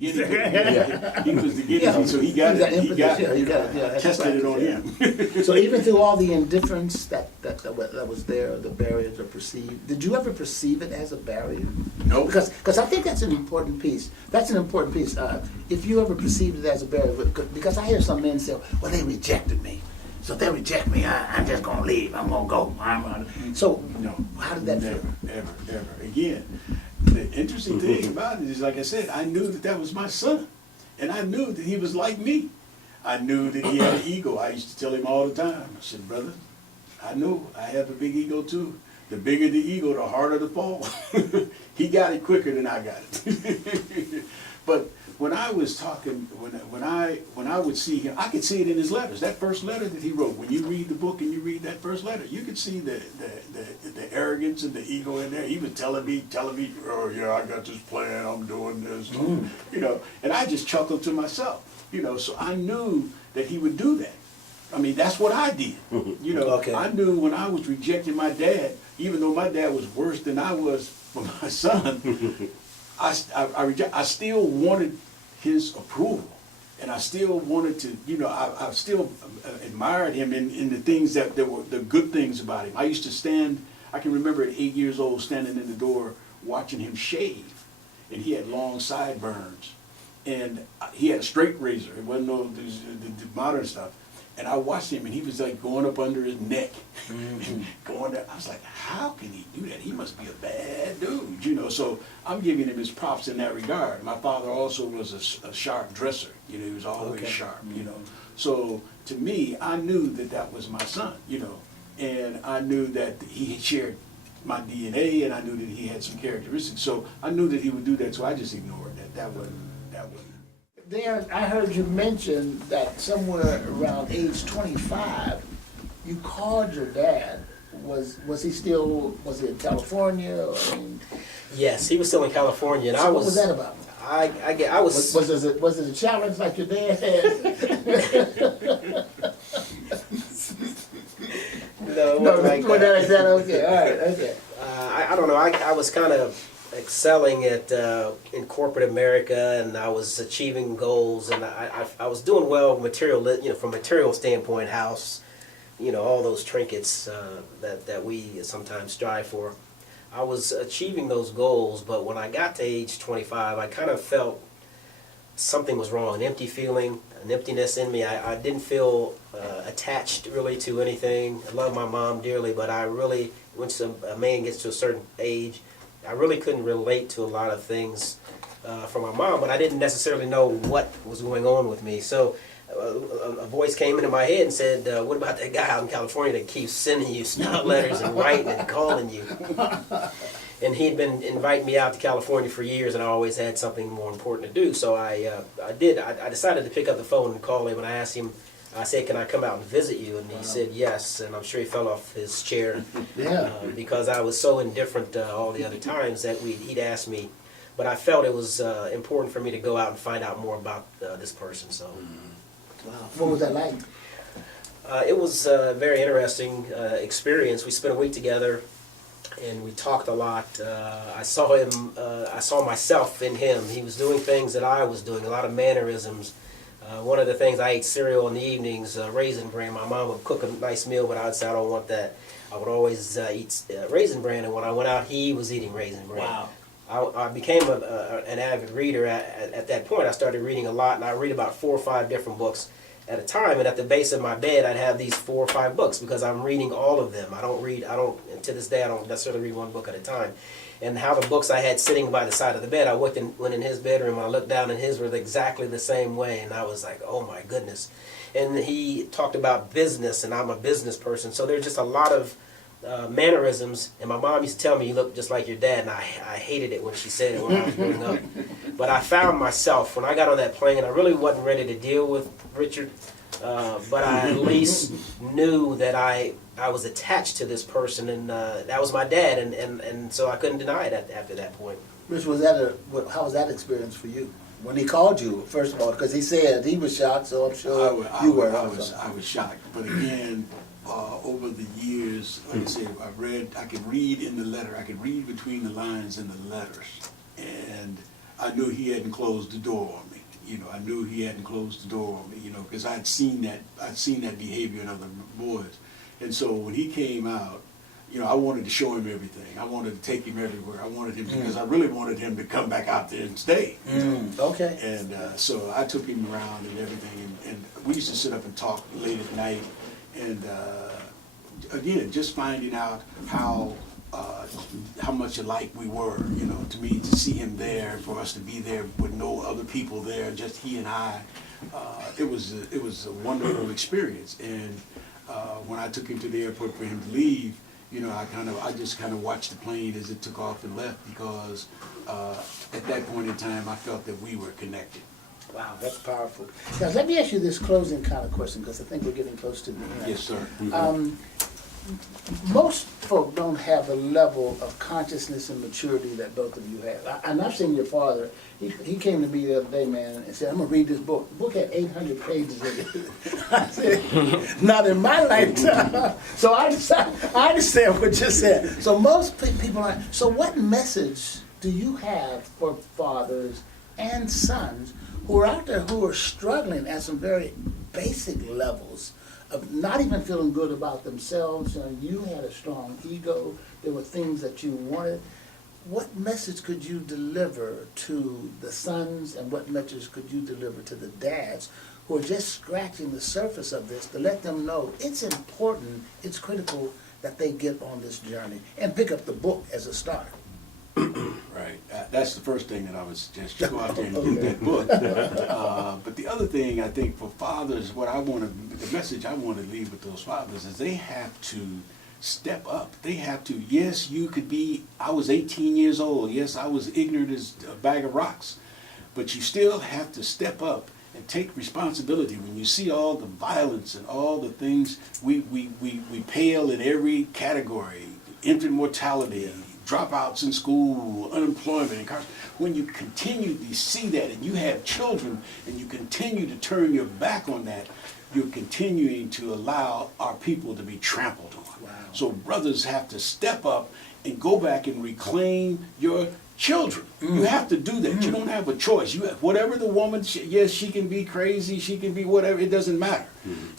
guinea pig. He was the guinea pig, so he got it. He got it. Tested it on him. So even through all the indifference that was there, the barriers are perceived. Did you ever perceive it as a barrier? No. Because I think that's an important piece. That's an important piece. If you ever perceived it as a barrier, because I hear some men say, "Well, they rejected me, so if they reject me, I'm just gonna leave. I'm gonna go." So No. how did that Never, feel? ever. Again, the interesting thing about it is, like I said, I knew that was my son. And I knew that he was like me. I knew that he had an ego. I used to tell him all the time. I said, brother, I know I have a big ego too. The bigger the ego, the harder the fall. He got it quicker than I got it. But when I was talking, when I would see him, I could see it in his letters. That first letter that he wrote, when you read the book and you read that first letter, you could see the arrogance and the ego in there. He was telling me, oh yeah, I got this plan, I'm doing this, you know, and I just chuckled to myself, you know, so I knew that he would do that. I mean, that's what I did, you know. Okay. I knew when I was rejecting my dad, even though my dad was worse than I was for my son, I still wanted his approval, and I still wanted to, you know, I still admired him in the things that were the good things about him. I used to stand, I can remember at 8 years old standing in the door watching him shave, and he had long sideburns, and he had a straight razor. It wasn't no the modern stuff. And I watched him, and he was like going up under his neck, going there. I was like, how can he do that? He must be a bad dude, you know. So I'm giving him his props in that regard. My father also was a sharp dresser, you know. He was always sharp, you know. So to me, I knew that that was my son, you know, and I knew that he shared my DNA, and I knew that he had some characteristics. So I knew that he would do that. So I just ignored that. That wasn't. There, I heard you mention that somewhere around age 25, you called your dad. Was he in California? Or, I mean, Yes, he was still in California, and so I what was that about? I was. Was it a challenge like your dad had? No, it No, wasn't like that. like that. Okay, all right, okay. I don't know. I was kind of excelling at in corporate America, and I was achieving goals, and I was doing well from a material standpoint, house, you know, all those trinkets that we sometimes strive for. I was achieving those goals, but when I got to age 25, I kind of felt something was wrong, an empty feeling, an emptiness in me. I didn't feel attached really to anything. I love my mom dearly, but I really, once a man gets to a certain age, I really couldn't relate to a lot of things from my mom, but I didn't necessarily know what was going on with me. So a voice came into my head and said, what about that guy out in California that keeps sending you snot letters and writing and calling you? And he'd been inviting me out to California for years, and I always had something more important to do. So I decided to pick up the phone and call him, and I asked him, I said, can I come out and visit you? And he said yes, and I'm sure he fell off his chair because I was so indifferent all the other times that he'd asked me. But I felt it was important for me to go out and find out more about this person. So, Wow. What was that like? it was a very interesting experience. We spent a week together, and we talked a lot. I saw him. I saw myself in him. He was doing things that I was doing, a lot of mannerisms. One of the things, I ate cereal in the evenings, Raisin Bran. My mom would cook a nice meal, but I would say, I don't want that. I would always eat Raisin Bran, and when I went out, he was eating Raisin Bran. Wow. I became an avid reader at that point. I started reading a lot, and I read about 4 or 5 different books at a time, and at the base of my bed, I'd have these 4 or 5 books because I'm reading all of them. To this day, I don't necessarily read one book at a time. And how the books I had sitting by the side of the bed, I went in his bedroom, and I looked down, and his were exactly the same way, and I was like, oh my goodness. And he talked about business, and I'm a business person, so there's just a lot of mannerisms, and my mom used to tell me, you look just like your dad, and I hated it when she said it when I was growing up. But I found myself, when I got on that plane, I really wasn't ready to deal with Richard, but I at least knew that I was attached to this person, and that was my dad, and so I couldn't deny it after that point. Rich, how was that experience for you? When he called you, first of all, because he said he was shocked, so I'm sure you were. I was shocked, but again, over the years, like I said, I could read in the letter, I could read between the lines in the letters, and I knew he hadn't closed the door on me. You know, I knew he hadn't closed the door on me, you know, because I'd seen that behavior in other boys. And so when he came out, you know, I wanted to show him everything. I wanted to take him everywhere. I wanted him because I really wanted him to come back out there and stay. You know? Okay. And so I took him around and everything, and we used to sit up and talk late at night, and again, just finding out how much alike we were. You know, to me, to see him there, for us to be there with no other people there, just he and I, it was a wonderful experience. And when I took him to the airport for him to leave, you know, I just kind of watched the plane as it took off and left, because at that point in time, I felt that we were connected. Wow, that's powerful. Now, let me ask you this closing kind of question, because I think we're getting close to the end. Yes, sir. Most folk don't have the level of consciousness and maturity that both of you have. And I've seen your father. He came to me the other day, man, and said, I'm going to read this book. The book had 800 pages in it. I said, not in my lifetime. So I understand what you said. So most people are. So what message do you have for fathers and sons who are out there who are struggling at some very basic levels of not even feeling good about themselves? And you had a strong ego. There were things that you wanted. What message could you deliver to the sons, and what message could you deliver to the dads who are just scratching the surface of this, to let them know it's important, it's critical that they get on this journey and pick up the book as a start? Right. That's the first thing that I would suggest. You go out there and get that book. But the other thing, I think, for fathers, the message I want to leave with those fathers is they have to step up. They have to, yes, I was 18 years old. Yes, I was ignorant as a bag of rocks. But you still have to step up and take responsibility. When you see all the violence and all the things, we pale in every category. Infant mortality, dropouts in school, unemployment, when you continue to see that and you have children and you continue to turn your back on that, you're continuing to allow our people to be trampled on. Wow. So brothers have to step up and go back and reclaim your children. You have to do that. You don't have a choice. You have, whatever the woman, yes, she can be crazy, she can be whatever, it doesn't matter.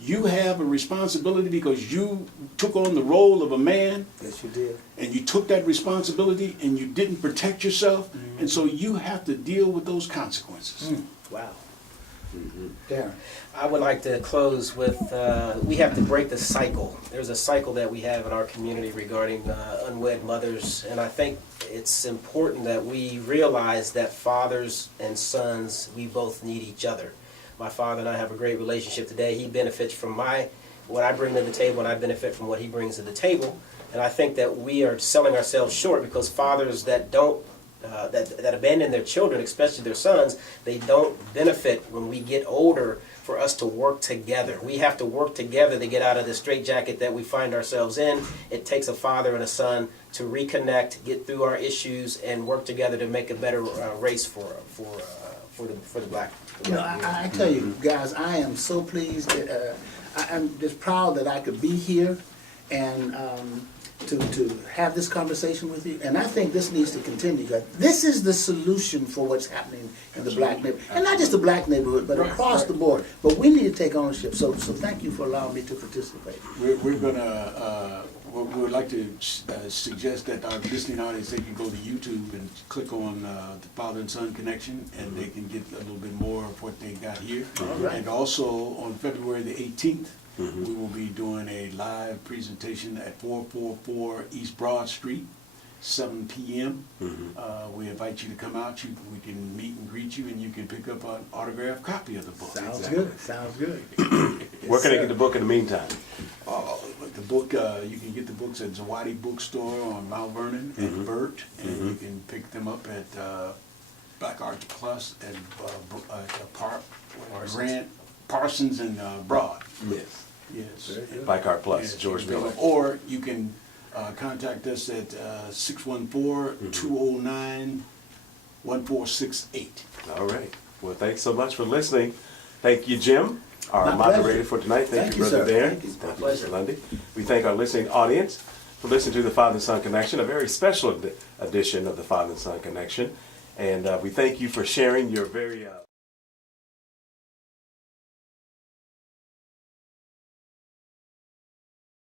You have a responsibility because you took on the role of a man. Yes, you did. And you took that responsibility and you didn't protect yourself, and so you have to deal with those consequences. Wow. Darren. I would like to close with, we have to break the cycle. There's a cycle that we have in our community regarding unwed mothers, and I think it's important that we realize that fathers and sons, we both need each other. My father and I have a great relationship today. He benefits from what I bring to the table, and I benefit from what he brings to the table. And I think that we are selling ourselves short, because fathers that don't that abandon their children, especially their sons, they don't benefit when we get older for us to work together. We have to work together to get out of the straitjacket that we find ourselves in. It takes a father and a son to reconnect, get through our issues, and work together to make a better race for the black. You know, I tell you, guys, I am so pleased. I'm just proud that I could be here and to have this conversation with you. And I think this needs to continue, because this is the solution for what's happening in the black neighborhood. And not just the black neighborhood, but across the board. But we need to take ownership. So thank you for allowing me to participate. We're gonna, we would like to suggest that our listening audience, they can go to YouTube and click on the Father and Son Connection, and they can get a little bit more of what they got here. Right. And also on February the 18th, we will be doing a live presentation at 444 East Broad Street, 7 p.m. We invite you to come out. We can meet and greet you, and you can pick up an autographed copy of the book. Sounds good. Sounds good. Where can I get the book in the meantime? The book, you can get the books at Zawadi Bookstore on Mount Vernon and Burt, and you can pick them up at Black Arts Plus and Parsons and Broad. Yes. Yes. Black Art Plus, Yes, George you can Miller. go- Or you can contact us at 614-209-1468. All right. Well, thanks so much for listening. Thank you, Jim, our My moderator pleasure. for tonight. Thank Thank, you, you, Brother sir. Darren. Thank you. Thank you, pleasure. Mr. Lundy. We thank our listening audience for listening to the Father and Son Connection, a very special edition of the Father and Son Connection. And we thank you for sharing your very